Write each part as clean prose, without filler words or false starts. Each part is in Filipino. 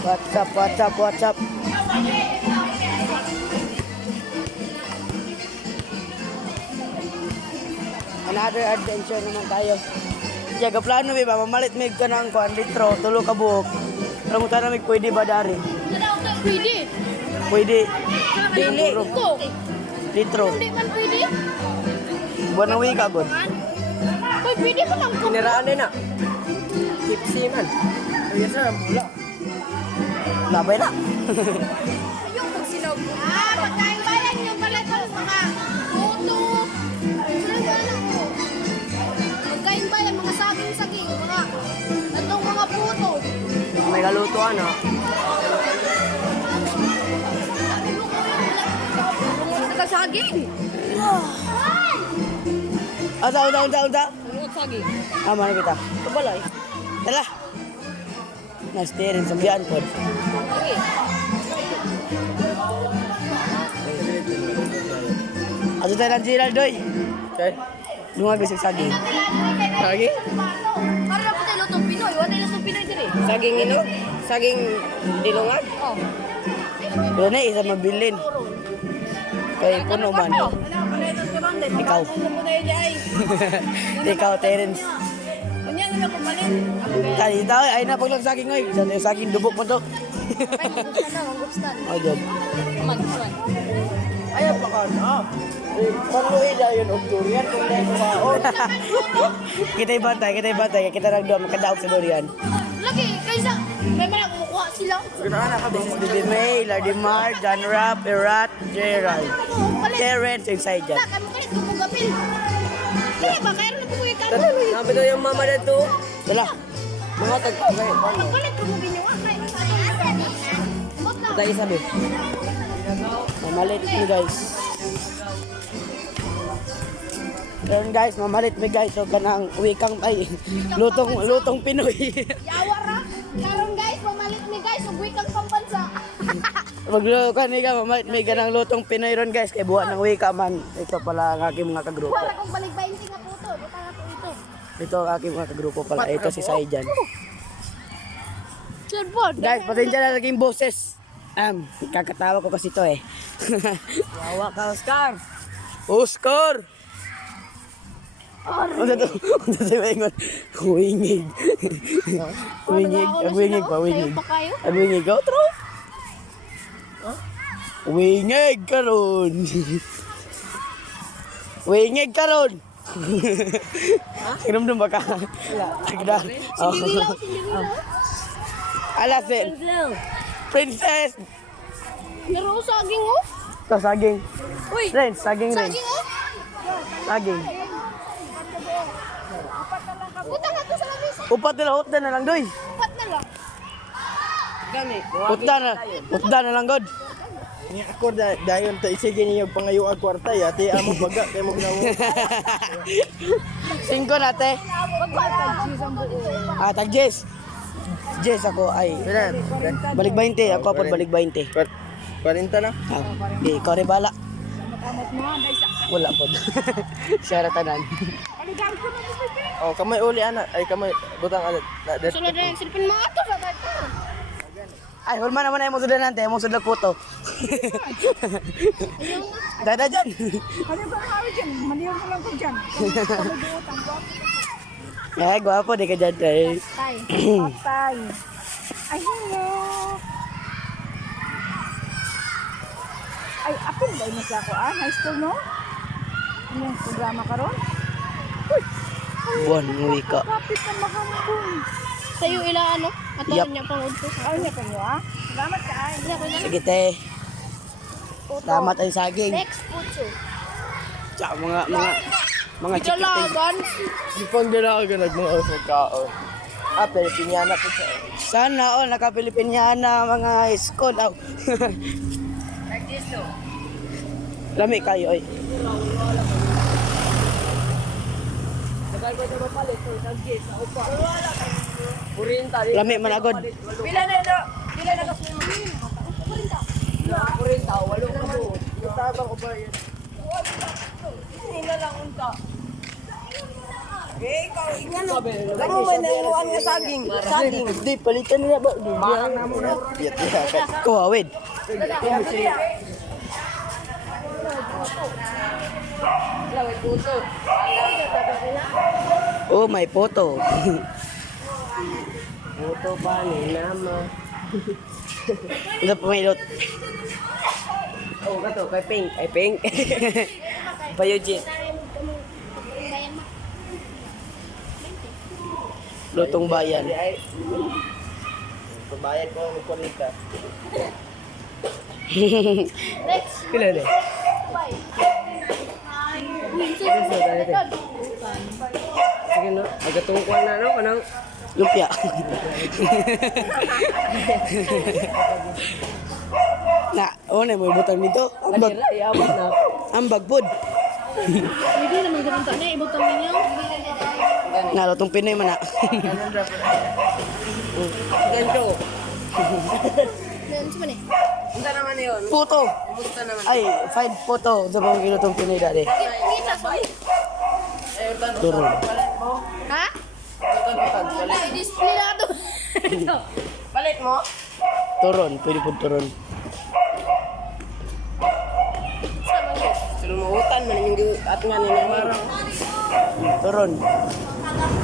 What's up, what's up, what's up? Another adventure naman tayo. Kaya plano ba, mamalit mig ka ng kuan litro, tulo ka buhok. Pero mo tayo mig pwede ba dari? Pwede. Pwede. Dili ko. Litro. Hindi man pwede. Buwan ng wika, God. Uy, pwede ko lang ko. Kiniraan na. Tipsy man. Ayan sir, mula. Labay na. Ayun, pag sinog. Pagkain bayan yung pala ito, mga puto. Pagkain bayan, mga saging-saging, mga tatong mga puto. May kalutuan, ha? Nagkasaging. Unta. Saging. Tama na kita. Kabalay. Dala. Na-stay rin, sambihan po. Okay. Ato tayo ng Gerald, doy. Okay. Lumag bisig saging. Saging? Para po tayo lutong Pinoy. Wala tayo lutong Pinoy din eh. Saging ino? Saging dilungan? Oh. Pero na isa mabilin. Kaya puno man. Ikaw. Ikaw, Terence. Kanya na lang kumalit. Kaya itaw, ay na paglang saging, oy. Sa saging, dubok mo to. Oh, dyan. Ayaw pa ka na. Panuwi na yun og durian kung dahil kumaon. Kita'y bantay. Kita nagdoon, makadaog sa durian. Lagi, kaysa may malang kukuha sila. Ganahan ka This is Bibi May, Lardimar, John Rapp, Erat, Gerald. Terence inside dyan. Kami kalit kung mugapil. Kaya ba, kaya rin po yung karo. Nabi daw yung mama na to. Dala. Mga tagpagay. Magkalit kung mugin yung akay. Tayo sabi. Mamalit mo guys. Pero guys, mamalit mo guys. So, ganang wikang ay lutong Pinoy. Yawa ra. Karon guys, pamalit ni guys, ugwi kang pambansa. Maglukan ka, mamalit may ganang lutong Pinoy ron guys. Kaya buwan ng wika man. Ito pala ang aking mga kagrupo. Wala kong balik 20 nga puto. Buta na po ito. Ito ang aking mga kagrupo pala. Ito si Saijan. Sirpon. Guys, pasensya na naging boses. Kakatawa ko kasi to eh. Wawa ka, Oscar. Oscar! Ano to? Ano to maingon? Huwingig. Huwingig pa, huwingig. Pa kayo? Huwingig ka, otro? Huwingig ka ron. Huwingig ka ron. Sinumdum ba ka? Wala. Sindirilaw. Alasin. Princess! Pero saging oh. Ito, saging. Uy, Ren, saging rin. saging oh. Saging. Buta na to sa labis. Upat na lang, doy. Upat na lang. Gani. Utda na lang, God. Ni ako dayon ta sige niyo pangayo ang kwarta ya ti amo baga kay mo ginawo. 5 nate. Tag Jess. Jess ako ay. Balik 20. Ako po balik 20. 40 na. Okay, ikaw rin bala. Wala po. Siya ratanan. Oh, kamay uli ana. Ay kamay butang ana. Sulod na yung silpin mga ato sa dito. Ay, hulma naman ay mo sudan nante. Mo sudan puto. Dada dyan. Ano ba kami dyan? Maniyaw mo lang ko dyan. Ay, gwapo di ka dyan. Ay. Patay. Ay, hello. Ay, apin ba yun siya ako? High school, no? Ano yung programa ka ron? Buwan, uwi ka. Kapit na mahambong. Sa'yo ila ano? Ato Yup. niya pang udto. Ay, niya kayo, Salamat ka, ay. Sige, te. Salamat ang saging. Next puto. Tsaka mga chikiting. Dalagan. Di pang dalaga nagmang kao. Pilipinyana po siya. Sana all naka-Pilipinyana mga school. Aw. Lami kayo, oy. Lami man agad. Pila na ito? Pila na kasi mo? Walo ka mo. Tabang ko ba yan? Pila lang unta. Kamu may nanguan nga saging. Saging. Di, palitan nila ba? Biyat niya. Kuwawid. Oh, may photo. Photo ba ni nama? Ano pa may lot? Oh, kato, kay Pink. Kay Pink. Bayojit. Lutong bayan. Pabayad ko ng kwalita. Pila na? Sige no, agatungkuan na no, kanang lumpia. Na, na mo butang nito. Ambag. Ambag pod. Pwede naman ganun ka na, ibutang ninyo. Na lutong Pinoy man na. Ganto. Yan, sa man eh. Unta naman yun. Photo. Ay, 5 photo sa mga kilotong Pinoy dati. Kita ba? Turun. Ha? Wala, i-display na ito. Palit mo? Turon, pwede po turon. Sulumutan man yung at nga nila marang. Turon.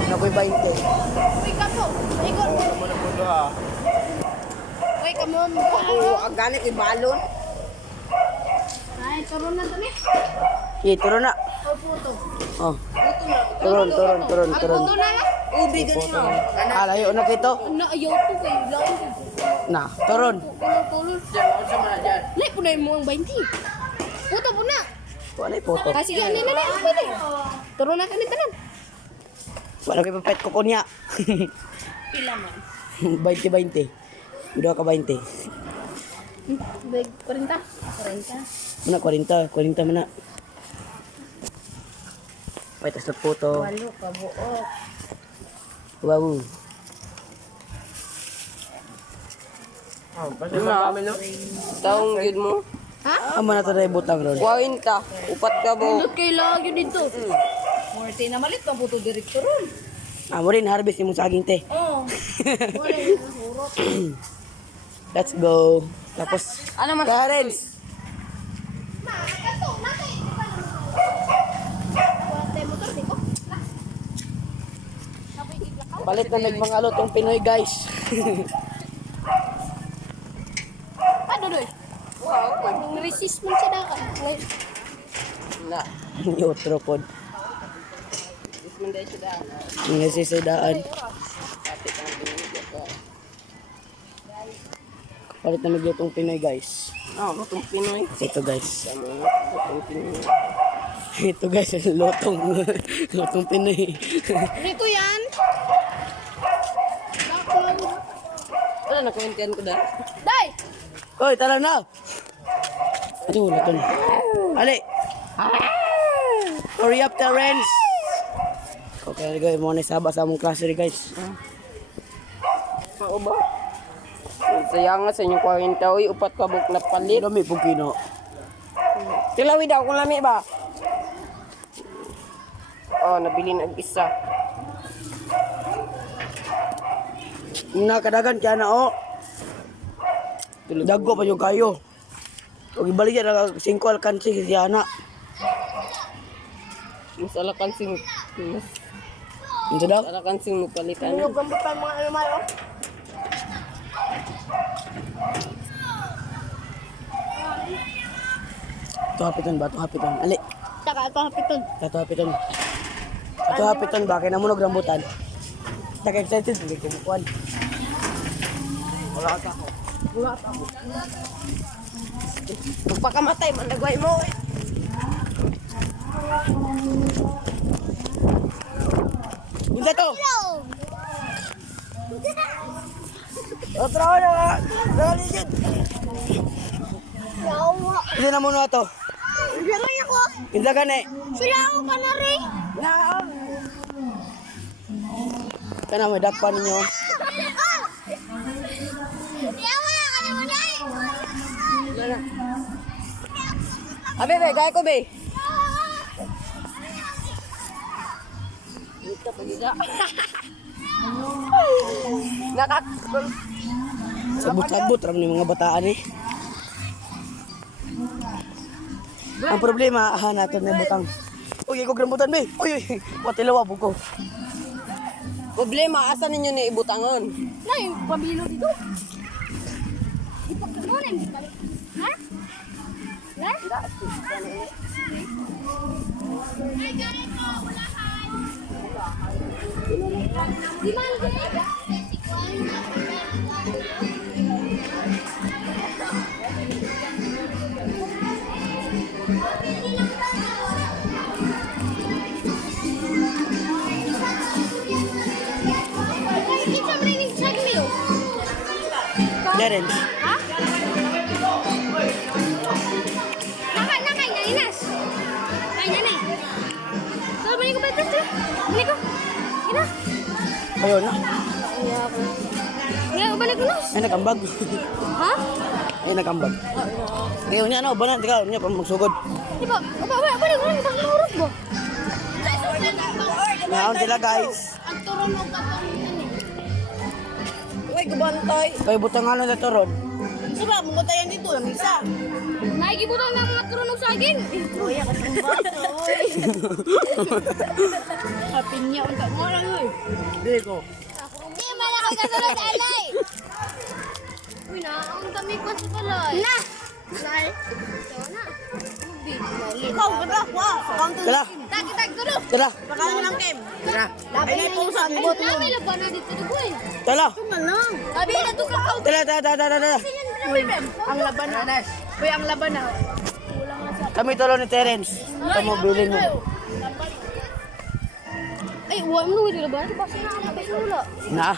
Nakoy 20. Uy, kapo. Ikot. Uy, kamo. Ang ganit ni balon. Ay, turon na dami. Turon na. O, puto. Oh. Turon. Ang puto na lang. Ubi ganito. Alayo na kito. Na, ayaw ko kayo. Laon ko. Na, turon. Kulol. Lai, punay mo ang 20. Puto po na. Wala yung photo. Kasi ganun na lang. Pwede. Turon na kami tanan. Wala kayo pet ko kunya. Pila man. 20-20. Udah ka 20. Bag 40. 40. Mana 40 mana. Ay, tas na photo. Walo ka buok. Wow. Taong yun mo? Ha? Amo na to na butang ron. 40. Upat ka ba? Pindot kay lagi dito. Morte na malit na puto direktor ron. Amo rin harvest mo saging te. Oh. Wala yung hurot. Let's go. Tapos Ano man? parents. Palit na nagmangalo tong Pinoy guys. Ano doy? Wow, pag resist mo siya na. Na. Yotro pod. Ismunday siya daan. Nga sisidaan. Kapit ang pinigyan ko. Palit na naglutong Pinoy guys. Lutong Pinoy. Ito guys. Lutong Pinoy. Ito guys, lutong. Lutong Pinoy. Rito yan. Wala, nakuwintihan ko dahil. Day! Hoy, tara na. Aduh, lutong. Ali. Hurry up, Terence. Okay, guys, mo na sabak sa among klase rin guys. Ako ba? Sayang nga sa inyong 40. Uy, upat ka buk na palit. Dami po kino. Tilawi daw kung lami ba? Oh, nabili na isa. Nakadagan kaya na oh. Dago pa yung kayo. Huwag ibalik yan na 5 alkansi siya na. Masalakan sing... Ito daw? Masalakan sing mupalitan. Gambutan mga alamay, oh. Ito hapiton ba? Ito hapiton. Ali. Taka, ito hapiton. Ito hapiton. Ito hapiton ba? Kaya namunog rambutan. Naka-excited. Hindi ko mukuhan. Magpakamatay, mandagway mo. Minta to! Otro na nga! Naligid! Yawa. Hindi na muna to. Lamay ako. Minta ka na eh. Sila ako ka na rin. Kana may dakpan ninyo. Yawa, ano mo na Abe, be, gaya ko, be. Sabot-sabot ram ni mga bataan eh. Ang problema, natin na butang. Uy, ikaw grambutan be. Uy, patilawa buko. Problema, asa ninyo ni ibutangon? Na, yung pabilo dito. Ipagkano na yung balik. Ha? Ha? Di man kita marinig sa Milo. Darren. Ha? Nakay na, Inas. Ay, nanay. So, balik ko ba ito? Balik ko. Ina. Ayun na. Nga, balik ko na. Ay, nagambag. Ha? Ay, nagambag. Ngayon niya, ano, banat, ikaw, niya, magsugod. Di ba? Balik ko na. Bakit mahurot mo? Ngayon sila, guys. Ang turon mo ka Uy, kabantay. Ay, butang ano na to, Rod. Diba, mumutayan dito, lamisa. Nakikibutan ng mga turunog sa akin. Uy, ako ng bato. Kapin niya. Unta mo lang, uy. Hindi ko. Hindi man ako kasunod, alay. Uy, na. Ang dami ko sa kalay. Na! Alay. Ito na. Ikaw, ganda, wow. Tala, Tag-tag ko no. tala, Baka mo ng Kim. tala, Ay, na po sa Ay, namin lang ba na dito na boy? tala. Sabi na to ka. Tala, tala, tala, tala, tala. Ang laban na. Uy, ang laban na. Kami tolo ni Terence. Ito mo, bilhin mo. Ay, uwan mo. Wala ba? Basta na ako. Wala. Na.